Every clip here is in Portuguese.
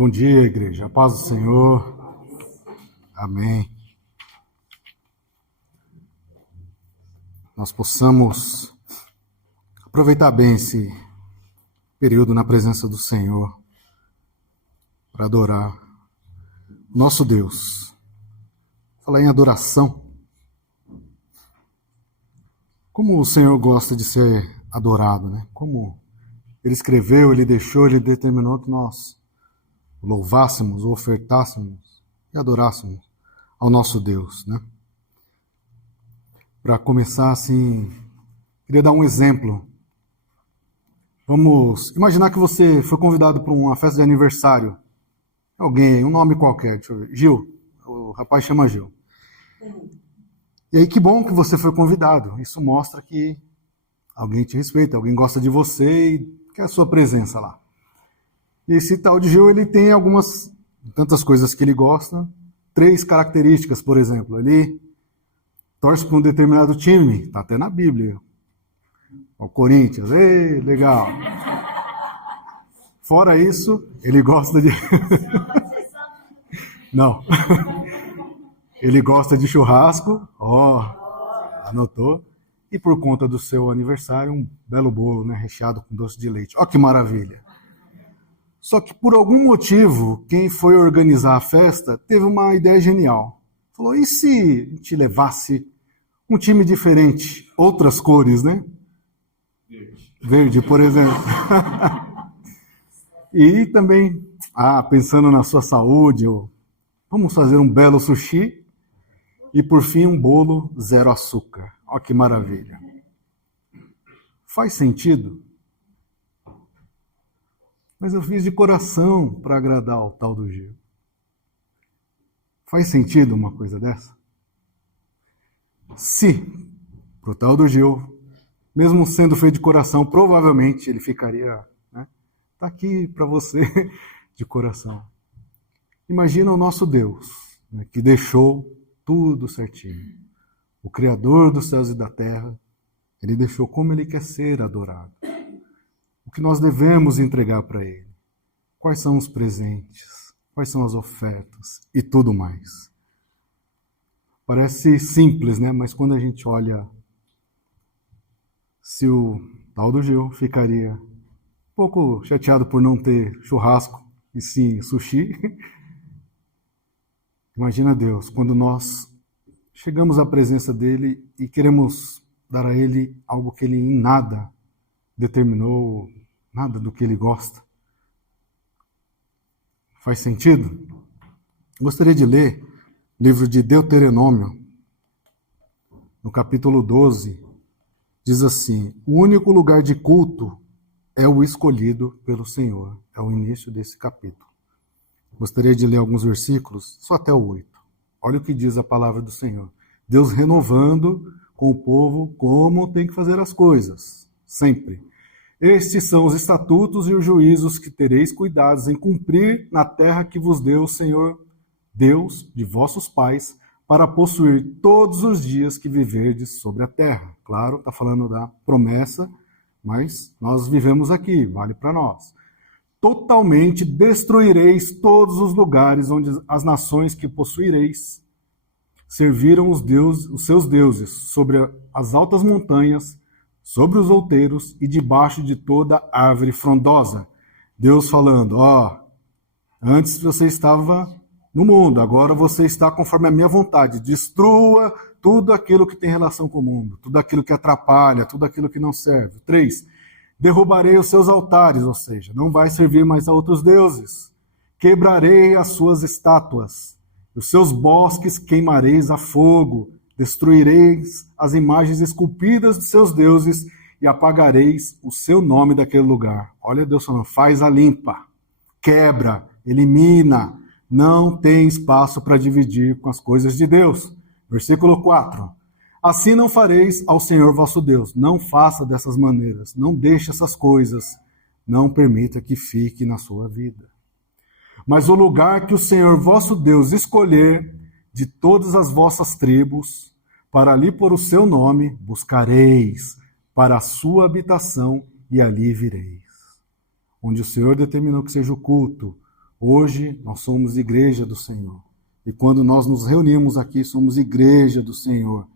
Bom dia, igreja. A paz do Senhor. Amém. Nós possamos aproveitar bem esse período na presença do Senhor para adorar nosso Deus. Falar em adoração. Como o Senhor gosta de ser adorado, né? Como Ele escreveu, Ele deixou, Ele determinou que nós louvássemos, ofertássemos e adorássemos ao nosso Deus, né? Para começar assim, queria dar um exemplo. Vamos imaginar que você foi convidado para uma festa de aniversário. Alguém, um nome qualquer, deixa eu ver, Gil, o rapaz chama Gil. E aí que bom que você foi convidado. Isso mostra que alguém te respeita, alguém gosta de você e quer a sua presença lá. E esse tal de Gil, ele tem tantas coisas que ele gosta, 3 características, por exemplo. Ele torce para um determinado time, está até na Bíblia. O Corinthians, ei, legal. Fora isso, ele gosta de... Não. Ele gosta de churrasco, anotou. E por conta do seu aniversário, um belo bolo, né, recheado com doce de leite. Ó que maravilha. Só que por algum motivo, quem foi organizar a festa teve uma ideia genial. Falou, e se te levasse um time diferente, outras cores, né? Verde, por exemplo. E também, pensando na sua saúde, vamos fazer um belo sushi e por fim um bolo 0 açúcar. Ó que maravilha. Faz sentido? Mas eu fiz de coração para agradar o tal do Gil. Faz sentido uma coisa dessa? Se, para o tal do Gil, mesmo sendo feito de coração, provavelmente ele ficaria, né? Tá aqui para você de coração. Imagina o nosso Deus, né, que deixou tudo certinho. O Criador dos céus e da terra, Ele deixou como Ele quer ser adorado. O que nós devemos entregar para Ele? Quais são os presentes? Quais são as ofertas? E tudo mais. Parece simples, né? Mas quando a gente olha, se o tal do Gil ficaria um pouco chateado por não ter churrasco e sim sushi. Imagina Deus, quando nós chegamos à presença dele e queremos dar a ele algo que ele em nada determinou, nada do que ele gosta. Faz sentido? Gostaria de ler o livro de Deuteronômio, no capítulo 12, diz assim, o único lugar de culto é o escolhido pelo Senhor. É o início desse capítulo. Gostaria de ler alguns versículos, só até o 8. Olha o que diz a palavra do Senhor. Deus renovando com o povo como tem que fazer as coisas, sempre. Estes são os estatutos e os juízos que tereis cuidados em cumprir na terra que vos deu o Senhor, Deus de vossos pais, para possuir todos os dias que viverdes sobre a terra. Claro, está falando da promessa, mas nós vivemos aqui, vale para nós. Totalmente destruireis todos os lugares onde as nações que possuireis serviram os seus deuses, sobre as altas montanhas, sobre os outeiros e debaixo de toda árvore frondosa. Deus falando, antes você estava no mundo, agora você está conforme a minha vontade. Destrua tudo aquilo que tem relação com o mundo, tudo aquilo que atrapalha, tudo aquilo que não serve. 3. Derrubarei os seus altares, ou seja, não vai servir mais a outros deuses. Quebrarei as suas estátuas. Os seus bosques queimareis a fogo, destruireis as imagens esculpidas dos seus deuses e apagareis o seu nome daquele lugar. Olha Deus falando, faz a limpa, quebra, elimina, não tem espaço para dividir com as coisas de Deus. Versículo 4. Assim não fareis ao Senhor vosso Deus. Não faça dessas maneiras, não deixe essas coisas, não permita que fique na sua vida. Mas o lugar que o Senhor vosso Deus escolher de todas as vossas tribos, para ali pôr o seu nome, buscareis para a sua habitação e ali vireis. Onde o Senhor determinou que seja o culto, Hoje nós somos igreja do Senhor. E quando nós nos reunimos aqui, somos igreja do Senhor.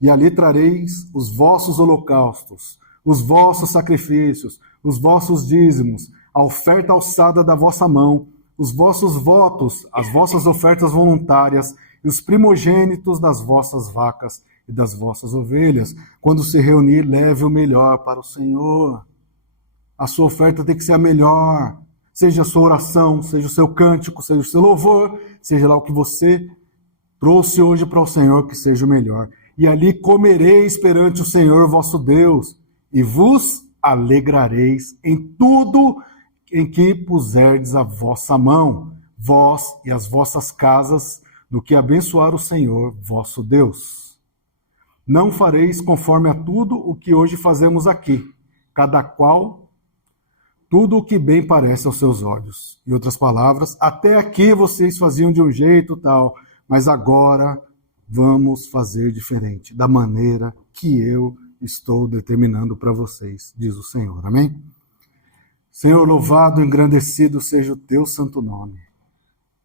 E ali trareis os vossos holocaustos, os vossos sacrifícios, os vossos dízimos, a oferta alçada da vossa mão, os vossos votos, as vossas ofertas voluntárias e os primogênitos das vossas vacas e das vossas ovelhas. Quando se reunir, leve o melhor para o Senhor. A sua oferta tem que ser a melhor. Seja a sua oração, seja o seu cântico, seja o seu louvor, seja lá o que você trouxe hoje para o Senhor, que seja o melhor. E ali comereis perante o Senhor vosso Deus, e vos alegrareis em tudo em que puserdes a vossa mão, vós e as vossas casas, no que abençoar o Senhor vosso Deus. Não fareis conforme a tudo o que hoje fazemos aqui, cada qual tudo o que bem parece aos seus olhos. Em outras palavras, até aqui vocês faziam de um jeito tal, mas agora vamos fazer diferente, da maneira que eu estou determinando para vocês, diz o Senhor. Amém? Senhor, louvado e engrandecido seja o teu santo nome.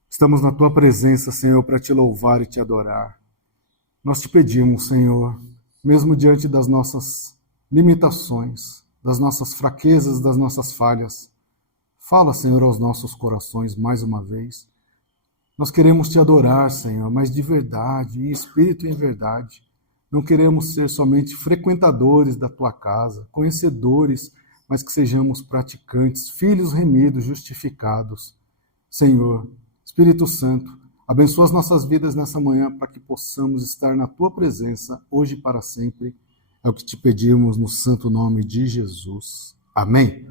Estamos na tua presença, Senhor, para te louvar e te adorar. Nós te pedimos, Senhor, mesmo diante das nossas limitações, das nossas fraquezas, das nossas falhas, fala, Senhor, aos nossos corações mais uma vez. Nós queremos te adorar, Senhor, mas de verdade, em espírito e em verdade. Não queremos ser somente frequentadores da tua casa, conhecedores, mas que sejamos praticantes, filhos remidos, justificados. Senhor, Espírito Santo, abençoa as nossas vidas nessa manhã para que possamos estar na tua presença, hoje e para sempre. É o que te pedimos no santo nome de Jesus. Amém?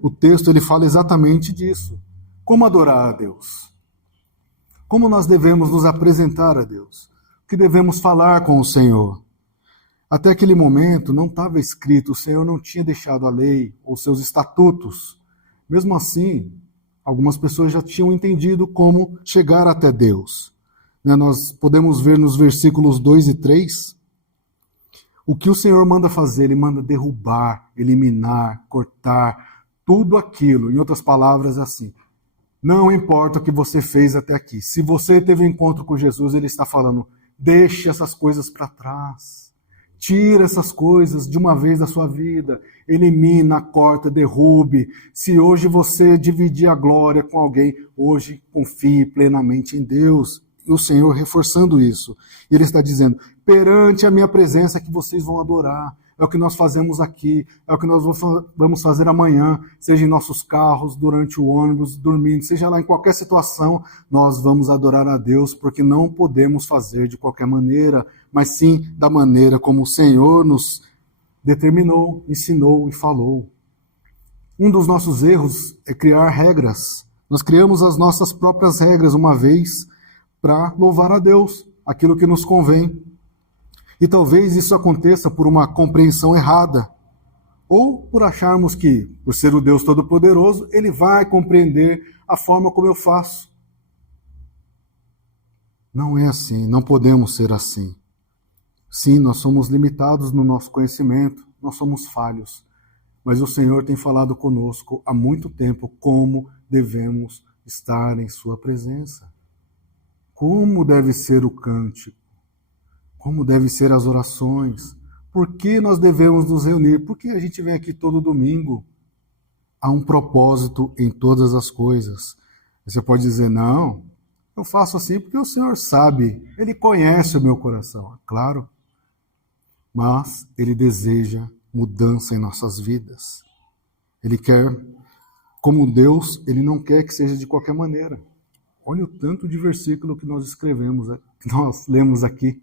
O texto ele fala exatamente disso. Como adorar a Deus? Como nós devemos nos apresentar a Deus? O que devemos falar com o Senhor? Até aquele momento não estava escrito, o Senhor não tinha deixado a lei ou seus estatutos. Mesmo assim, algumas pessoas já tinham entendido como chegar até Deus. Nós podemos ver nos versículos 2 e 3, o que o Senhor manda fazer. Ele manda derrubar, eliminar, cortar, tudo aquilo. Em outras palavras, é assim, não importa o que você fez até aqui. Se você teve um encontro com Jesus, ele está falando, deixe essas coisas para trás. Tira essas coisas de uma vez da sua vida. Elimina, corta, derrube. Se hoje você dividir a glória com alguém, hoje confie plenamente em Deus. E o Senhor reforçando isso. E Ele está dizendo, perante a minha presença que vocês vão adorar. É o que nós fazemos aqui, é o que nós vamos fazer amanhã, seja em nossos carros, durante o ônibus, dormindo, seja lá em qualquer situação, nós vamos adorar a Deus, porque não podemos fazer de qualquer maneira, mas sim da maneira como o Senhor nos determinou, ensinou e falou. Um dos nossos erros é criar regras. Nós criamos as nossas próprias regras uma vez para louvar a Deus, aquilo que nos convém. E talvez isso aconteça por uma compreensão errada, ou por acharmos que, por ser o Deus Todo-Poderoso, Ele vai compreender a forma como eu faço. Não é assim, não podemos ser assim. Sim, nós somos limitados no nosso conhecimento, nós somos falhos, mas o Senhor tem falado conosco há muito tempo como devemos estar em sua presença. Como deve ser o cântico? Como devem ser as orações? Por que nós devemos nos reunir? Por que a gente vem aqui todo domingo? Há um propósito em todas as coisas. Você pode dizer, não, eu faço assim porque o Senhor sabe, Ele conhece o meu coração, é claro. Mas Ele deseja mudança em nossas vidas. Ele quer, como Deus, Ele não quer que seja de qualquer maneira. Olha o tanto de versículo que nós escrevemos, que nós lemos aqui.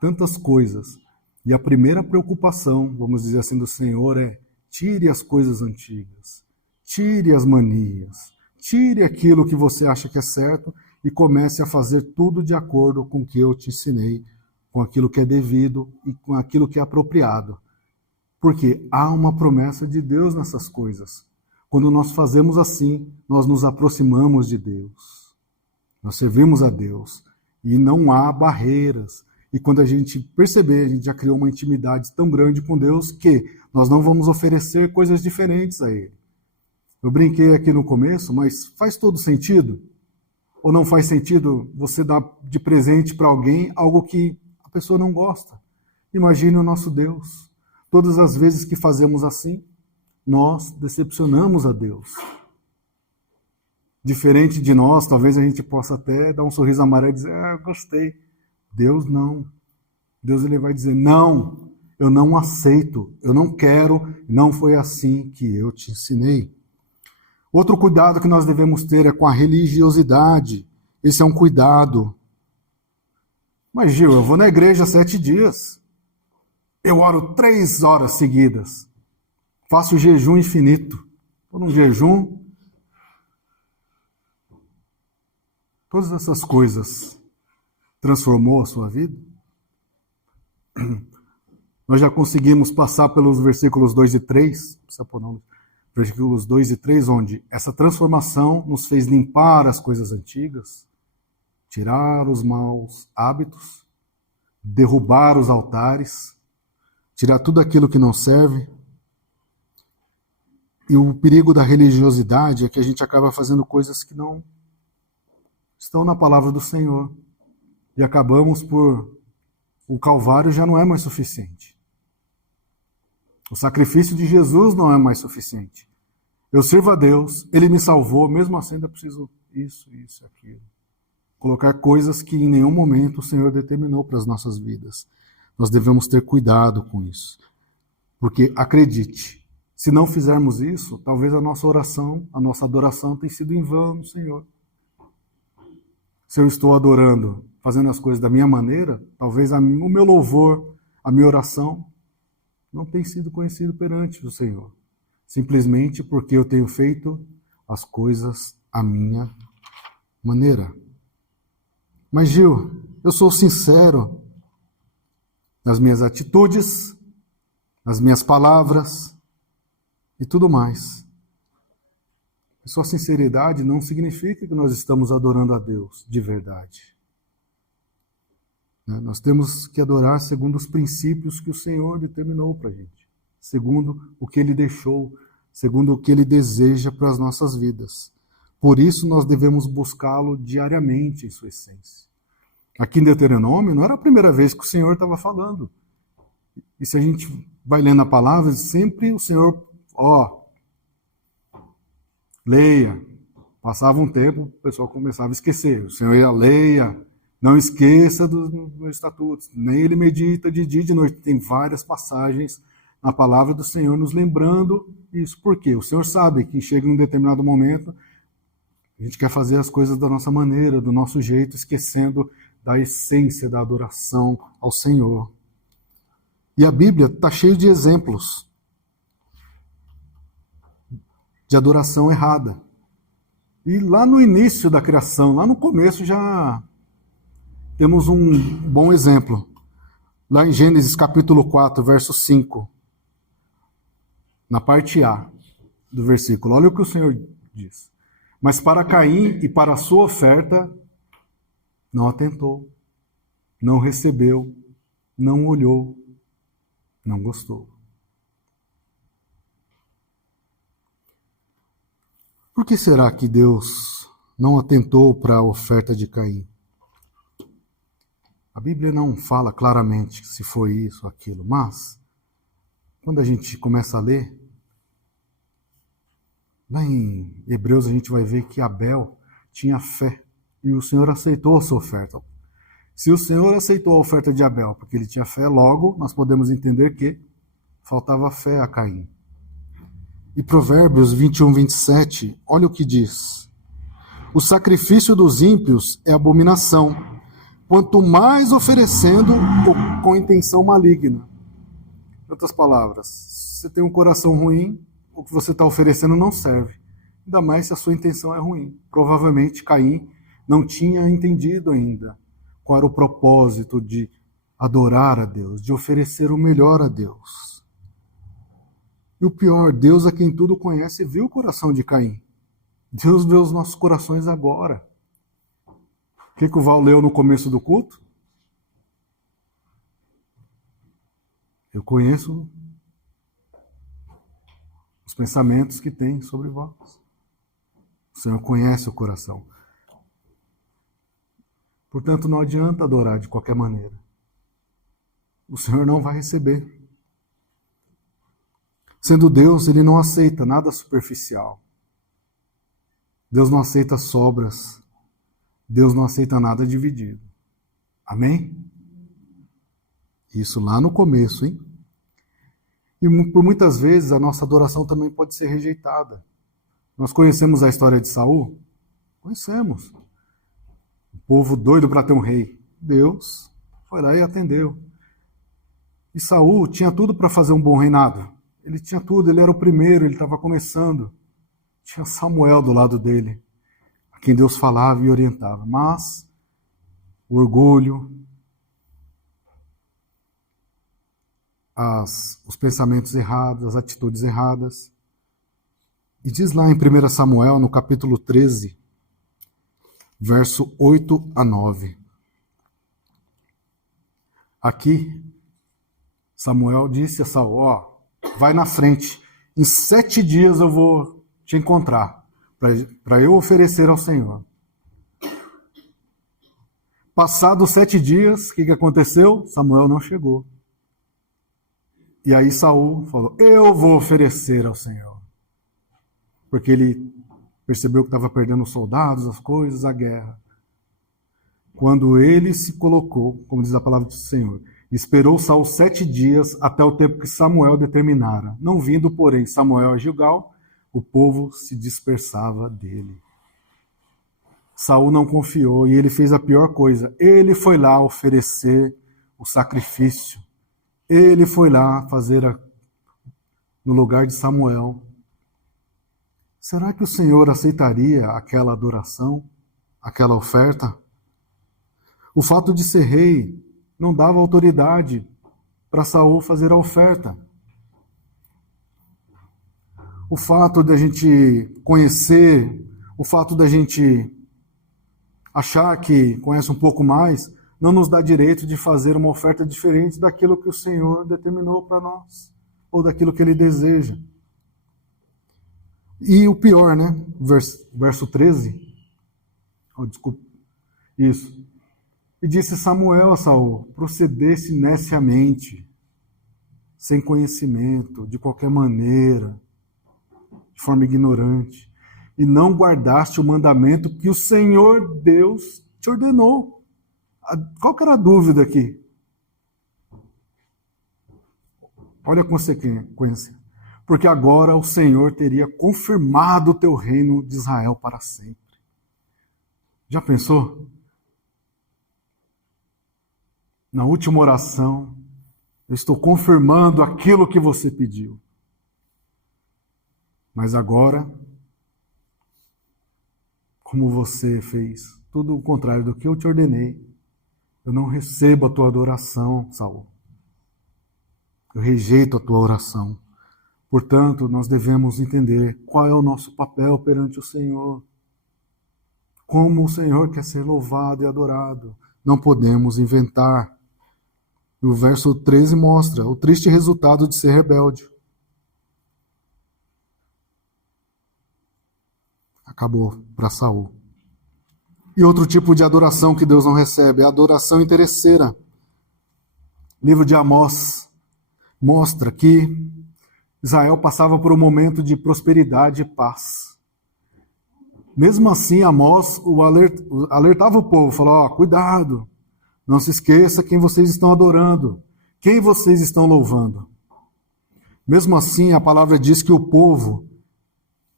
Tantas coisas. E a primeira preocupação, vamos dizer assim, do Senhor é tire as coisas antigas, tire as manias, tire aquilo que você acha que é certo e comece a fazer tudo de acordo com o que eu te ensinei, com aquilo que é devido e com aquilo que é apropriado. Porque há uma promessa de Deus nessas coisas. Quando nós fazemos assim, nós nos aproximamos de Deus. Nós servimos a Deus e não há barreiras. E quando a gente perceber, a gente já criou uma intimidade tão grande com Deus que nós não vamos oferecer coisas diferentes a Ele. Eu brinquei aqui no começo, mas faz todo sentido? Ou não faz sentido você dar de presente para alguém algo que a pessoa não gosta? Imagine o nosso Deus. Todas as vezes que fazemos assim, nós decepcionamos a Deus. Diferente de nós, talvez a gente possa até dar um sorriso amarelo e dizer, gostei. Deus não. Deus ele vai dizer, não, eu não aceito, eu não quero, não foi assim que eu te ensinei. Outro cuidado que nós devemos ter é com a religiosidade. Esse é um cuidado. Mas, Gil, eu vou na igreja 7 dias. Eu oro 3 horas seguidas. Faço jejum infinito. Estou num jejum. Todas essas coisas transformou a sua vida? Nós já conseguimos passar pelos versículos 2 e 3. Não precisa pôr não. Versículos 2 e 3, onde essa transformação nos fez limpar as coisas antigas, tirar os maus hábitos, derrubar os altares, tirar tudo aquilo que não serve. E o perigo da religiosidade é que a gente acaba fazendo coisas que não estão na palavra do Senhor. E acabamos por... O Calvário já não é mais suficiente. O sacrifício de Jesus não é mais suficiente. Eu sirvo a Deus, Ele me salvou, mesmo assim ainda preciso isso, aquilo. Colocar coisas que em nenhum momento o Senhor determinou para as nossas vidas. Nós devemos ter cuidado com isso. Porque, acredite, se não fizermos isso, talvez a nossa oração, a nossa adoração tenha sido em vão no Senhor. Se eu estou adorando, fazendo as coisas da minha maneira, talvez o meu louvor, a minha oração, não tenha sido conhecido perante o Senhor. Simplesmente porque eu tenho feito as coisas à minha maneira. Mas, Gil, eu sou sincero nas minhas atitudes, nas minhas palavras e tudo mais. A sua sinceridade não significa que nós estamos adorando a Deus de verdade. Nós temos que adorar segundo os princípios que o Senhor determinou para a gente, segundo o que Ele deixou, segundo o que Ele deseja para as nossas vidas. Por isso nós devemos buscá-lo diariamente em sua essência. Aqui em Deuteronômio não era a primeira vez que o Senhor estava falando. E se a gente vai lendo a palavra, sempre o Senhor, leia. Passava um tempo, o pessoal começava a esquecer. O Senhor ia, leia, não esqueça dos estatutos. Nem ele medita de dia e de noite. Tem várias passagens na palavra do Senhor nos lembrando isso. Por quê? O Senhor sabe que chega em um determinado momento, a gente quer fazer as coisas da nossa maneira, do nosso jeito, esquecendo da essência da adoração ao Senhor. E a Bíblia está cheia de exemplos de adoração errada. E lá no início da criação, lá no começo, já temos um bom exemplo. Lá em Gênesis capítulo 4, verso 5, na parte A do versículo, olha o que o Senhor diz. Mas para Caim e para a sua oferta, não atentou, não recebeu, não olhou, não gostou. Por que será que Deus não atentou para a oferta de Caim? A Bíblia não fala claramente se foi isso ou aquilo, mas quando a gente começa a ler, lá em Hebreus a gente vai ver que Abel tinha fé e o Senhor aceitou a sua oferta. Se o Senhor aceitou a oferta de Abel porque ele tinha fé, logo nós podemos entender que faltava fé a Caim. E Provérbios 21, 27, olha o que diz. O sacrifício dos ímpios é abominação, quanto mais oferecendo com intenção maligna. Em outras palavras, se você tem um coração ruim, o que você está oferecendo não serve. Ainda mais se a sua intenção é ruim. Provavelmente Caim não tinha entendido ainda qual era o propósito de adorar a Deus, de oferecer o melhor a Deus. E o pior, Deus, a quem tudo conhece, viu o coração de Caim. Deus vê os nossos corações agora. O que o Val leu no começo do culto? Eu conheço os pensamentos que tem sobre vós. O Senhor conhece o coração. Portanto, não adianta adorar de qualquer maneira. O Senhor não vai receber. Sendo Deus, Ele não aceita nada superficial. Deus não aceita sobras. Deus não aceita nada dividido. Amém? Isso lá no começo, hein? E por muitas vezes a nossa adoração também pode ser rejeitada. Nós conhecemos a história de Saul? Conhecemos. O povo doido para ter um rei. Deus foi lá e atendeu. E Saul tinha tudo para fazer um bom reinado. Ele tinha tudo, ele era o primeiro, ele estava começando. Tinha Samuel do lado dele, a quem Deus falava e orientava. Mas o orgulho, os pensamentos errados, as atitudes erradas. E diz lá em 1 Samuel, no capítulo 13, verso 8 a 9. Aqui, Samuel disse a Saul, ó, vai na frente, em 7 dias eu vou te encontrar, para eu oferecer ao Senhor. Passados 7 dias, o que aconteceu? Samuel não chegou. E aí Saul falou, eu vou oferecer ao Senhor. Porque ele percebeu que estava perdendo os soldados, as coisas, a guerra. Quando ele se colocou, como diz a palavra do Senhor, esperou Saul 7 dias até o tempo que Samuel determinara. Não vindo, porém, Samuel a Gilgal, o povo se dispersava dele. Saul não confiou e ele fez a pior coisa. Ele foi lá oferecer o sacrifício. Ele foi lá fazer no lugar de Samuel. Será que o Senhor aceitaria aquela adoração, aquela oferta? O fato de ser rei não dava autoridade para Saul fazer a oferta. O fato de a gente conhecer, o fato de a gente achar que conhece um pouco mais, não nos dá direito de fazer uma oferta diferente daquilo que o Senhor determinou para nós, ou daquilo que Ele deseja. E o pior, né? Verso 13. Oh, desculpa. Isso. E disse Samuel a Saul, procedesse neciamente, sem conhecimento, de qualquer maneira, de forma ignorante, e não guardaste o mandamento que o Senhor Deus te ordenou. Qual que era a dúvida aqui? Olha a consequência. Porque agora o Senhor teria confirmado o teu reino de Israel para sempre. Já pensou? Na última oração, eu estou confirmando aquilo que você pediu. Mas agora, como você fez tudo o contrário do que eu te ordenei, eu não recebo a tua adoração, Saul. Eu rejeito a tua oração. Portanto, nós devemos entender qual é o nosso papel perante o Senhor. Como o Senhor quer ser louvado e adorado. Não podemos inventar. E o verso 13 mostra o triste resultado de ser rebelde. Acabou para Saul. E outro tipo de adoração que Deus não recebe é a adoração interesseira. O livro de Amós mostra que Israel passava por um momento de prosperidade e paz. Mesmo assim, Amós alertava o povo, falou, cuidado, não se esqueça quem vocês estão adorando, quem vocês estão louvando. Mesmo assim, a palavra diz que o povo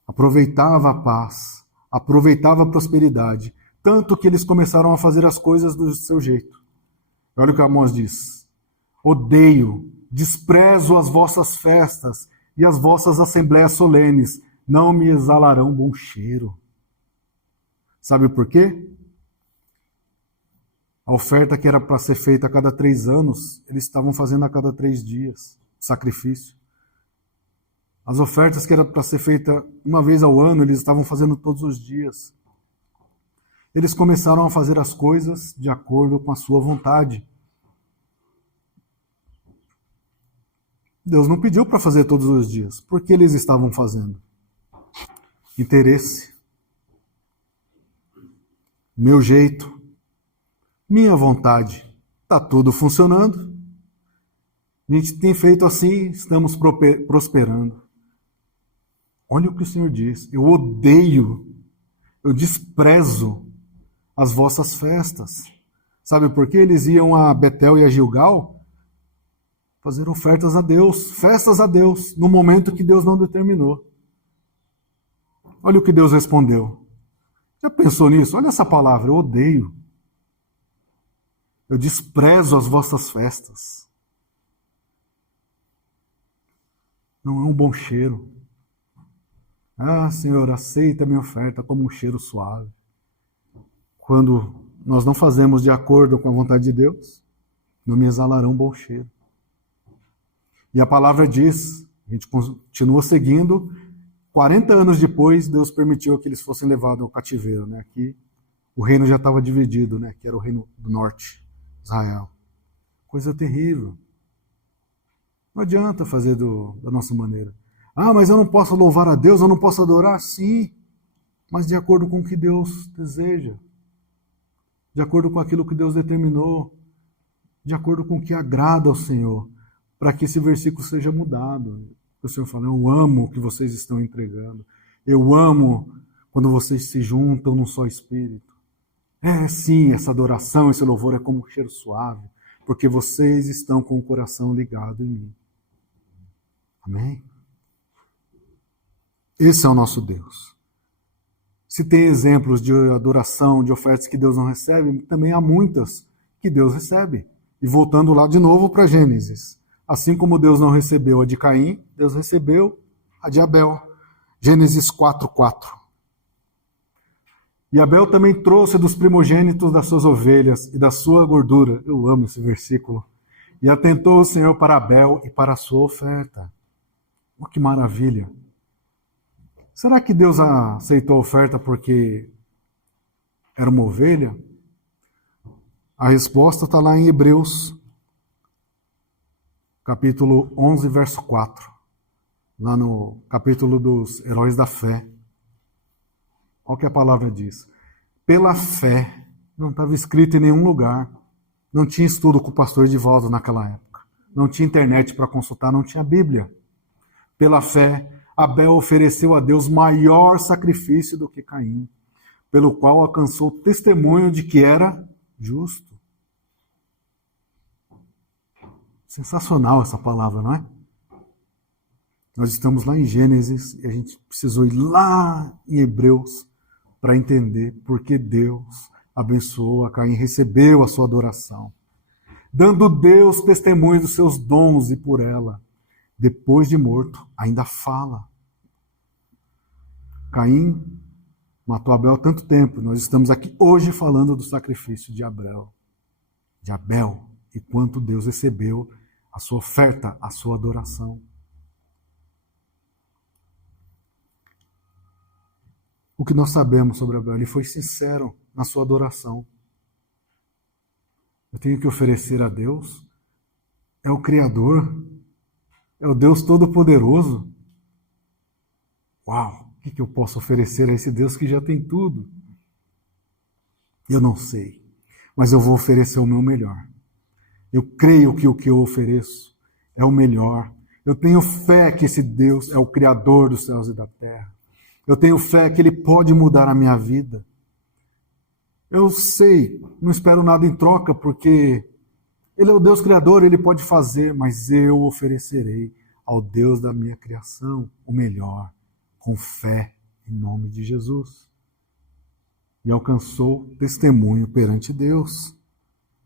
aproveitava a paz, aproveitava a prosperidade, tanto que eles começaram a fazer as coisas do seu jeito. Olha o que Amós diz. Odeio, desprezo as vossas festas e as vossas assembleias solenes, não me exalarão bom cheiro. Sabe por quê? A oferta que era para ser feita a cada 3 anos, eles estavam fazendo a cada 3 dias, sacrifício. As ofertas que era para ser feita uma vez ao ano, eles estavam fazendo todos os dias. Eles começaram a fazer as coisas de acordo com a sua vontade. Deus não pediu para fazer todos os dias. Por que eles estavam fazendo? Interesse. Meu jeito. Minha vontade. Está tudo funcionando. A gente tem feito assim, estamos prosperando. Olha o que o Senhor diz. Eu odeio, eu desprezo as vossas festas. Sabe por quê? Eles iam a Betel e a Gilgal fazer ofertas a Deus, festas a Deus, no momento que Deus não determinou. Olha o que Deus respondeu. Já pensou nisso? Olha essa palavra, eu odeio. Eu desprezo as vossas festas. Não é um bom cheiro. Ah, Senhor, aceita a minha oferta como um cheiro suave. Quando nós não fazemos de acordo com a vontade de Deus, não me exalará um bom cheiro. E a palavra diz, a gente continua seguindo, 40 anos depois, Deus permitiu que eles fossem levados ao cativeiro. Né? Aqui o reino já estava dividido, né? Que era o reino do norte, Israel. Coisa terrível. Não adianta fazer da nossa maneira. Ah, mas eu não posso louvar a Deus, eu não posso adorar? Sim, mas de acordo com o que Deus deseja. De acordo com aquilo que Deus determinou. De acordo com o que agrada ao Senhor. Para que esse versículo seja mudado. O Senhor fala, eu amo o que vocês estão entregando. Eu amo quando vocês se juntam num só espírito. Sim, essa adoração, esse louvor é como um cheiro suave. Porque vocês estão com o coração ligado em mim. Amém? Esse é o nosso Deus. Se tem exemplos de adoração, de ofertas que Deus não recebe, também há muitas que Deus recebe. E voltando lá de novo para Gênesis. Assim como Deus não recebeu a de Caim, Deus recebeu a de Abel. Gênesis 4:4. E Abel também trouxe dos primogênitos das suas ovelhas e da sua gordura. Eu amo esse versículo. E atentou o Senhor para Abel e para a sua oferta. Oh, que maravilha! Será que Deus aceitou a oferta porque era uma ovelha? A resposta está lá em Hebreus, capítulo 11, verso 4. Lá no capítulo dos heróis da fé. Olha o que a palavra diz. Pela fé, não estava escrito em nenhum lugar. Não tinha estudo com o pastor Edivaldo naquela época. Não tinha internet para consultar, não tinha Bíblia. Pela fé, Abel ofereceu a Deus maior sacrifício do que Caim, pelo qual alcançou testemunho de que era justo. Sensacional essa palavra, não é? Nós estamos lá em Gênesis e a gente precisou ir lá em Hebreus para entender por que Deus abençoou a Caim, recebeu a sua adoração. Dando Deus testemunho dos seus dons e por ela, depois de morto, ainda fala. Caim matou Abel há tanto tempo. Nós estamos aqui hoje falando do sacrifício de Abel, e quanto Deus recebeu a sua oferta, a sua adoração. O que nós sabemos sobre Abel? Ele foi sincero na sua adoração. Eu tenho que oferecer a Deus. É o Criador. É o Deus Todo-Poderoso. Uau! O que eu posso oferecer a esse Deus que já tem tudo? Eu não sei. Mas eu vou oferecer o meu melhor. Eu creio que o que eu ofereço é o melhor. Eu tenho fé que esse Deus é o Criador dos céus e da terra. Eu tenho fé que Ele pode mudar a minha vida. Eu sei, não espero nada em troca, porque Ele é o Deus Criador, Ele pode fazer, mas eu oferecerei ao Deus da minha criação o melhor, com fé, em nome de Jesus. E alcançou testemunho perante Deus.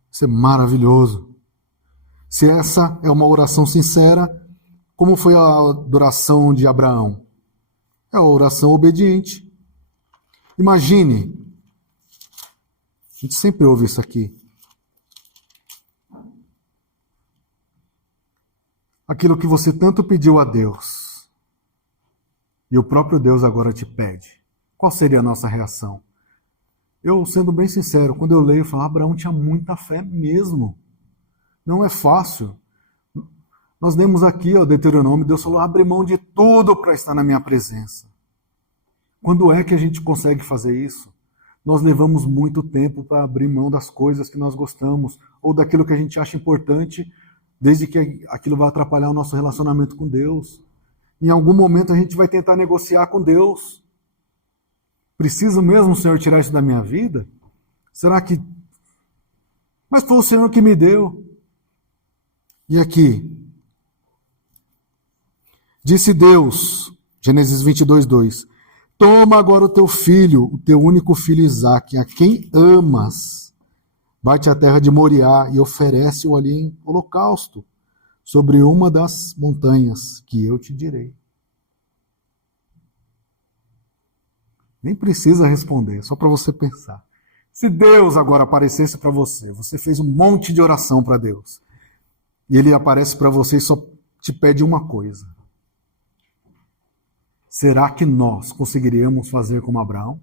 Isso é maravilhoso. Se essa é uma oração sincera, como foi a adoração de Abraão? É a oração obediente. Imagine, a gente sempre ouve isso aqui. Aquilo que você tanto pediu a Deus, e o próprio Deus agora te pede. Qual seria a nossa reação? Eu, sendo bem sincero, quando eu leio, eu falo, Abraão tinha muita fé mesmo. Não é fácil. Nós lemos aqui, ó, Deuteronômio, Deus falou, abre mão de tudo para estar na minha presença. Quando é que a gente consegue fazer isso? Nós levamos muito tempo para abrir mão das coisas que nós gostamos, ou daquilo que a gente acha importante, desde que aquilo vai atrapalhar o nosso relacionamento com Deus. Em algum momento a gente vai tentar negociar com Deus. Preciso mesmo, Senhor, tirar isso da minha vida? Será que... Mas foi o Senhor que me deu. E aqui... Disse Deus, Gênesis 22:2, toma agora o teu filho, o teu único filho Isaque, a quem amas, vai-te à terra de Moriá e oferece-o ali em holocausto, sobre uma das montanhas que eu te direi. Nem precisa responder, só para você pensar. Se Deus agora aparecesse para você, você fez um monte de oração para Deus, e Ele aparece para você e só te pede uma coisa. Será que nós conseguiríamos fazer como Abraão?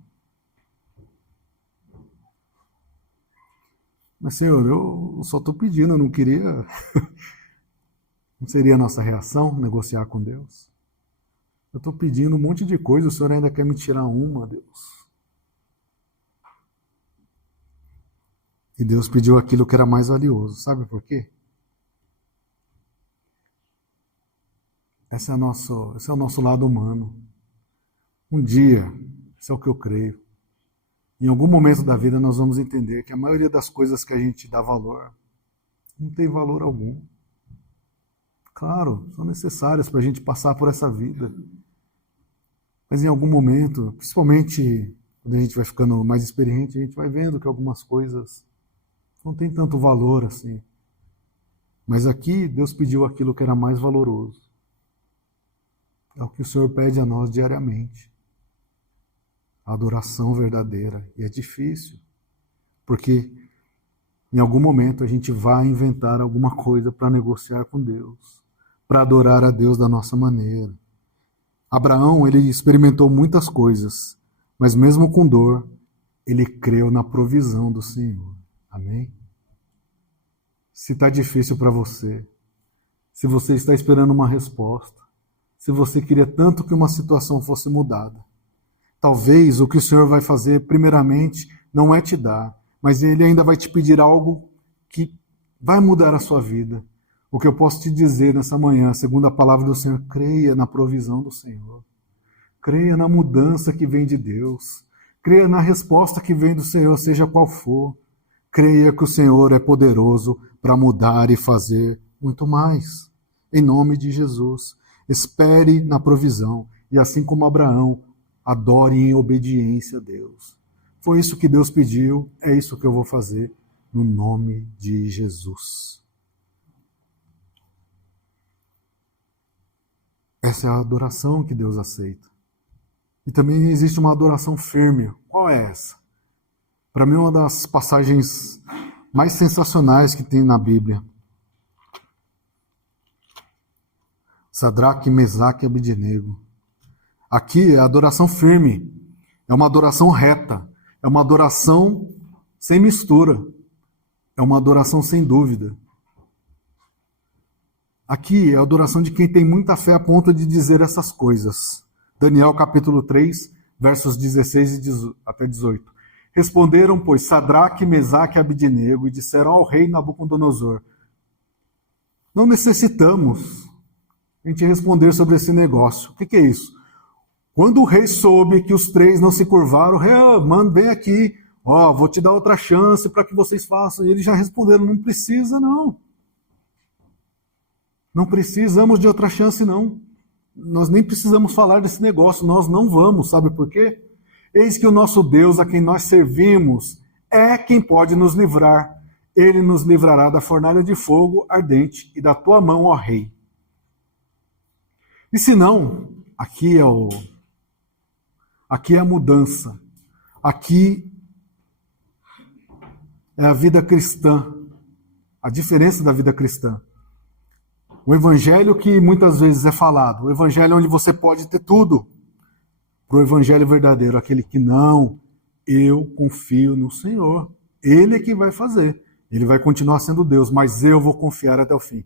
Mas, Senhor, eu só estou pedindo, eu não queria... Não seria a nossa reação negociar com Deus? Eu estou pedindo um monte de coisa, o Senhor ainda quer me tirar uma, Deus. E Deus pediu aquilo que era mais valioso. Sabe por quê? Esse é o nosso lado humano. Um dia, isso é o que eu creio, em algum momento da vida nós vamos entender que a maioria das coisas que a gente dá valor não tem valor algum. Claro, são necessárias para a gente passar por essa vida. Mas em algum momento, principalmente quando a gente vai ficando mais experiente, a gente vai vendo que algumas coisas não têm tanto valor assim. Mas aqui Deus pediu aquilo que era mais valoroso. É o que o Senhor pede a nós diariamente. A adoração verdadeira. E é difícil, porque em algum momento a gente vai inventar alguma coisa para negociar com Deus, para adorar a Deus da nossa maneira. Abraão, ele experimentou muitas coisas, mas mesmo com dor, ele creu na provisão do Senhor. Amém? Se está difícil para você, se você está esperando uma resposta, se você queria tanto que uma situação fosse mudada, talvez o que o Senhor vai fazer, primeiramente, não é te dar, mas Ele ainda vai te pedir algo que vai mudar a sua vida. O que eu posso te dizer nessa manhã, segundo a palavra do Senhor, creia na provisão do Senhor. Creia na mudança que vem de Deus. Creia na resposta que vem do Senhor, seja qual for. Creia que o Senhor é poderoso para mudar e fazer muito mais. Em nome de Jesus. Espere na provisão e, assim como Abraão, adore em obediência a Deus. Foi isso que Deus pediu, é isso que eu vou fazer no nome de Jesus. Essa é a adoração que Deus aceita. E também existe uma adoração firme. Qual é essa? Para mim, uma das passagens mais sensacionais que tem na Bíblia. Sadraque, Mesaque e Abednego. Aqui é adoração firme, é uma adoração reta, é uma adoração sem mistura, é uma adoração sem dúvida. Aqui é a adoração de quem tem muita fé a ponto de dizer essas coisas. Daniel capítulo 3, versos 16 até 18. Responderam, pois, Sadraque, Mesaque e Abednego e disseram ao rei Nabucodonosor, não necessitamos a gente responder sobre esse negócio. O que é isso? Quando o rei soube que os três não se curvaram, o rei, mano, vem aqui, vou te dar outra chance para que vocês façam. E eles já responderam, não precisa não. Não precisamos de outra chance não. Nós nem precisamos falar desse negócio, nós não vamos, sabe por quê? Eis que o nosso Deus, a quem nós servimos, é quem pode nos livrar. Ele nos livrará da fornalha de fogo ardente e da tua mão, ó rei. E se não, aqui é a mudança. Aqui é a vida cristã. A diferença da vida cristã. O evangelho que muitas vezes é falado. O evangelho onde você pode ter tudo. Para o evangelho verdadeiro. Aquele que não, eu confio no Senhor. Ele é que vai fazer. Ele vai continuar sendo Deus, mas eu vou confiar até o fim.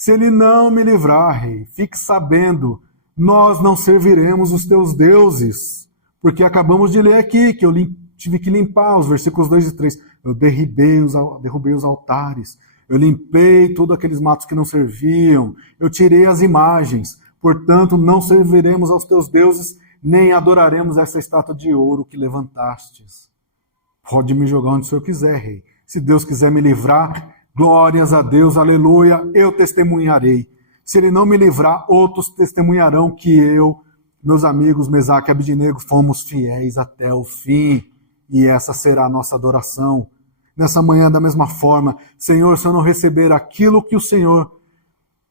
Se ele não me livrar, rei, fique sabendo, nós não serviremos os teus deuses. Porque acabamos de ler aqui, que eu tive que limpar os versículos 2 e 3. Eu derrubei os altares, eu limpei todos aqueles matos que não serviam, eu tirei as imagens. Portanto, não serviremos aos teus deuses, nem adoraremos essa estátua de ouro que levantastes. Pode me jogar onde o Senhor quiser, rei. Se Deus quiser me livrar, glórias a Deus, aleluia, eu testemunharei. Se ele não me livrar, outros testemunharão que eu, meus amigos Mesaque e Abidnego, fomos fiéis até o fim. E essa será a nossa adoração. Nessa manhã, da mesma forma, Senhor, se eu não receber aquilo que o Senhor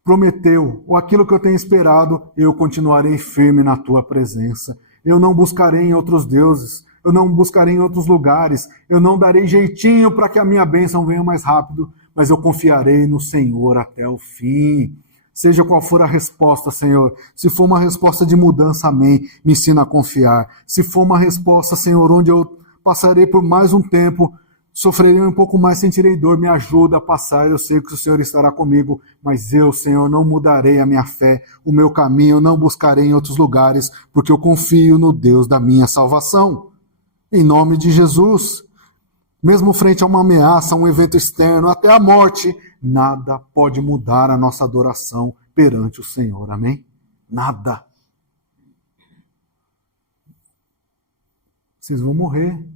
prometeu, ou aquilo que eu tenho esperado, eu continuarei firme na tua presença. Eu não buscarei em outros deuses, eu não buscarei em outros lugares, eu não darei jeitinho para que a minha bênção venha mais rápido, mas eu confiarei no Senhor até o fim. Seja qual for a resposta, Senhor, se for uma resposta de mudança, amém, me ensina a confiar. Se for uma resposta, Senhor, onde eu passarei por mais um tempo, sofrerei um pouco mais, sentirei dor, me ajuda a passar, eu sei que o Senhor estará comigo, mas eu, Senhor, não mudarei a minha fé, o meu caminho, não buscarei em outros lugares, porque eu confio no Deus da minha salvação. Em nome de Jesus, mesmo frente a uma ameaça, a um evento externo, até a morte, nada pode mudar a nossa adoração perante o Senhor, amém? Nada. Vocês vão morrer.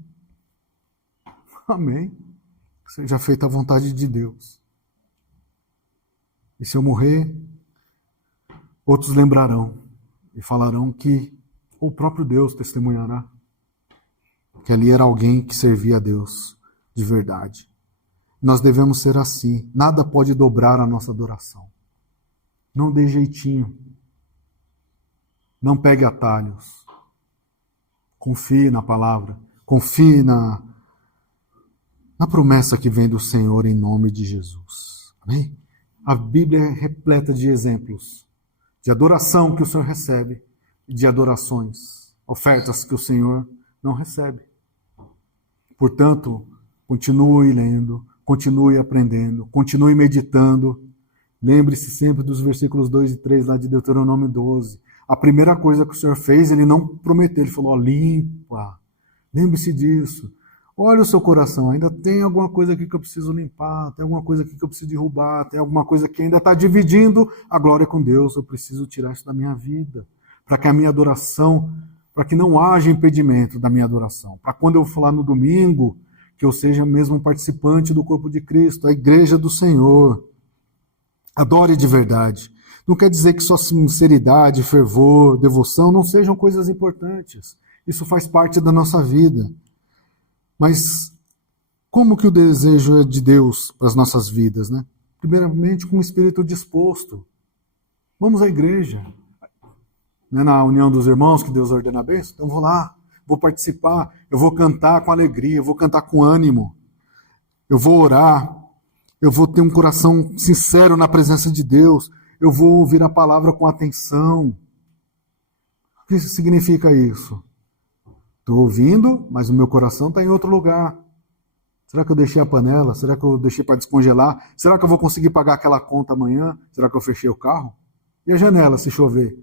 Amém. Seja feita a vontade de Deus. E se eu morrer, outros lembrarão e falarão que o próprio Deus testemunhará que ali era alguém que servia a Deus de verdade. Nós devemos ser assim. Nada pode dobrar a nossa adoração. Não dê jeitinho. Não pegue atalhos. Confie na palavra. Confie na promessa que vem do Senhor em nome de Jesus. Amém? A Bíblia é repleta de exemplos de adoração que o Senhor recebe e de adorações, ofertas que o Senhor não recebe. Portanto, continue lendo, continue aprendendo, continue meditando. Lembre-se sempre dos versículos 2 e 3 lá de Deuteronômio 12. A primeira coisa que o Senhor fez, ele não prometeu, ele falou, limpa. Lembre-se disso. Olha o seu coração, ainda tem alguma coisa aqui que eu preciso limpar, tem alguma coisa aqui que eu preciso derrubar, tem alguma coisa que ainda está dividindo a glória com Deus. Eu preciso tirar isso da minha vida, para que a minha adoração, para que não haja impedimento da minha adoração. Para quando eu falar no domingo, que eu seja mesmo um participante do corpo de Cristo, a igreja do Senhor. Adore de verdade. Não quer dizer que só sinceridade, fervor, devoção não sejam coisas importantes. Isso faz parte da nossa vida. Mas como que o desejo é de Deus para as nossas vidas, né? Primeiramente, com o espírito disposto. Vamos à igreja. Né, na união dos irmãos, que Deus ordena a bênção. Então vou lá, vou participar, eu vou cantar com alegria, eu vou cantar com ânimo, eu vou orar, eu vou ter um coração sincero na presença de Deus, eu vou ouvir a palavra com atenção. O que significa isso? Estou ouvindo, mas o meu coração está em outro lugar. Será que eu deixei a panela? Será que eu deixei para descongelar? Será que eu vou conseguir pagar aquela conta amanhã? Será que eu fechei o carro? E a janela, se chover?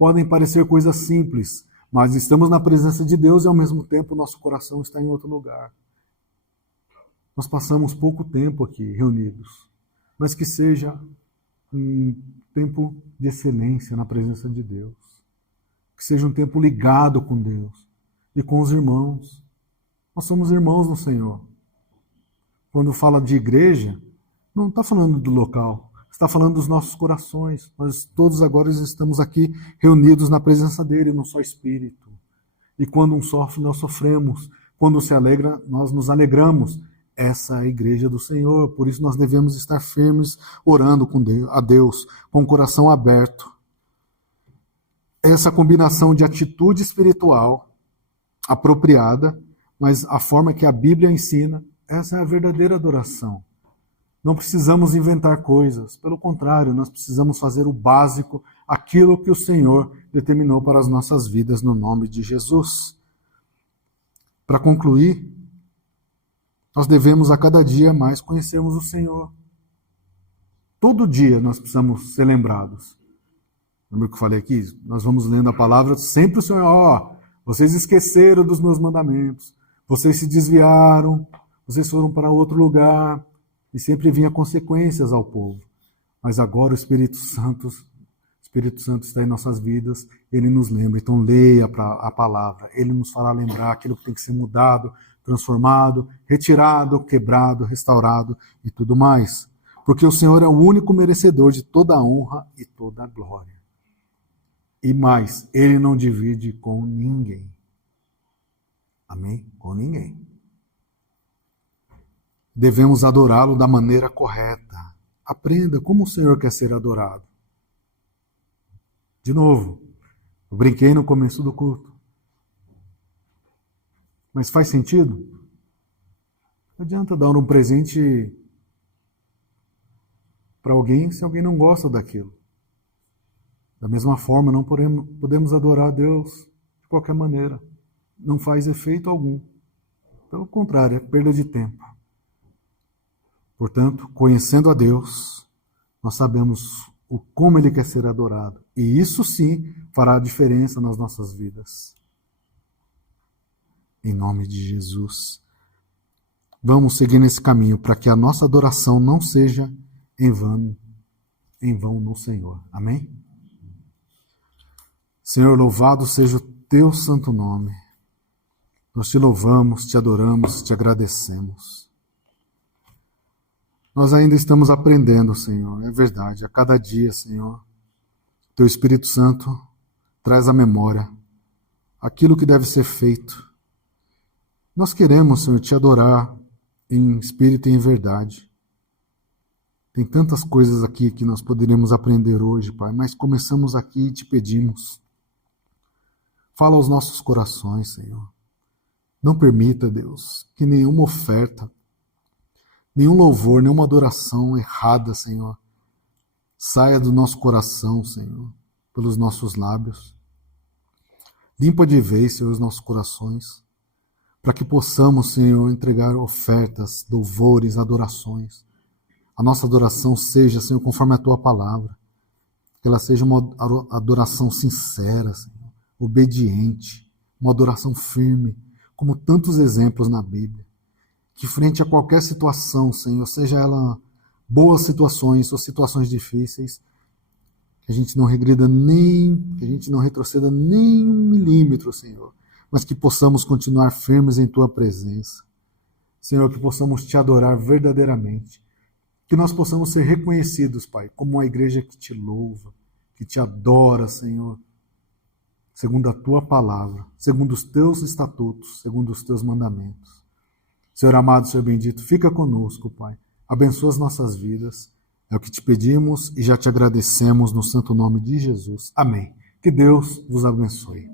Podem parecer coisas simples, mas estamos na presença de Deus e ao mesmo tempo o nosso coração está em outro lugar. Nós passamos pouco tempo aqui reunidos, mas que seja um tempo de excelência na presença de Deus. Que seja um tempo ligado com Deus e com os irmãos. Nós somos irmãos no Senhor. Quando fala de igreja, não está falando do local, está falando dos nossos corações. Nós todos agora estamos aqui reunidos na presença dele, num só Espírito. E quando um sofre, nós sofremos. Quando se alegra, nós nos alegramos. Essa é a igreja do Senhor. Por isso nós devemos estar firmes, orando a Deus, com o coração aberto. Essa combinação de atitude espiritual apropriada, mas a forma que a Bíblia ensina, essa é a verdadeira adoração. Não precisamos inventar coisas, pelo contrário, nós precisamos fazer o básico, aquilo que o Senhor determinou para as nossas vidas, no nome de Jesus. Para concluir, nós devemos a cada dia mais conhecermos o Senhor. Todo dia nós precisamos ser lembrados. Lembra que eu falei aqui? Nós vamos lendo a palavra, sempre o Senhor, vocês esqueceram dos meus mandamentos, vocês se desviaram, vocês foram para outro lugar, e sempre vinha consequências ao povo. Mas agora o Espírito Santo está em nossas vidas, ele nos lembra. Então leia a palavra, ele nos fará lembrar aquilo que tem que ser mudado, transformado, retirado, quebrado, restaurado e tudo mais. Porque o Senhor é o único merecedor de toda a honra e toda a glória. E mais, ele não divide com ninguém. Amém? Com ninguém. Devemos adorá-lo da maneira correta. Aprenda como o Senhor quer ser adorado. De novo, eu brinquei no começo do culto. Mas faz sentido? Não adianta dar um presente para alguém se alguém não gosta daquilo. Da mesma forma, não podemos adorar a Deus de qualquer maneira. Não faz efeito algum. Pelo contrário, é perda de tempo. Portanto, conhecendo a Deus, nós sabemos como Ele quer ser adorado. E isso sim fará a diferença nas nossas vidas. Em nome de Jesus. Vamos seguir nesse caminho para que a nossa adoração não seja em vão no Senhor. Amém? Senhor, louvado seja o teu santo nome. Nós te louvamos, te adoramos, te agradecemos. Nós ainda estamos aprendendo, Senhor, é verdade. A cada dia, Senhor, teu Espírito Santo traz à memória aquilo que deve ser feito. Nós queremos, Senhor, te adorar em espírito e em verdade. Tem tantas coisas aqui que nós poderíamos aprender hoje, Pai, mas começamos aqui e te pedimos. Fala aos nossos corações, Senhor. Não permita, Deus, que nenhuma oferta, nenhum louvor, nenhuma adoração errada, Senhor, saia do nosso coração, Senhor, pelos nossos lábios. Limpa de vez, Senhor, os nossos corações, para que possamos, Senhor, entregar ofertas, louvores, adorações. A nossa adoração seja, Senhor, conforme a Tua palavra. Que ela seja uma adoração sincera, Senhor, obediente, uma adoração firme, como tantos exemplos na Bíblia. Que frente a qualquer situação, Senhor, seja ela boas situações ou situações difíceis, que a gente não regrida que a gente não retroceda nem 1 milímetro, Senhor, mas que possamos continuar firmes em Tua presença. Senhor, que possamos Te adorar verdadeiramente. Que nós possamos ser reconhecidos, Pai, como uma igreja que Te louva, que Te adora, Senhor, segundo a Tua palavra, segundo os Teus estatutos, segundo os Teus mandamentos. Senhor amado, Senhor bendito, fica conosco, Pai. Abençoa as nossas vidas. É o que Te pedimos e já Te agradecemos no santo nome de Jesus. Amém. Que Deus vos abençoe.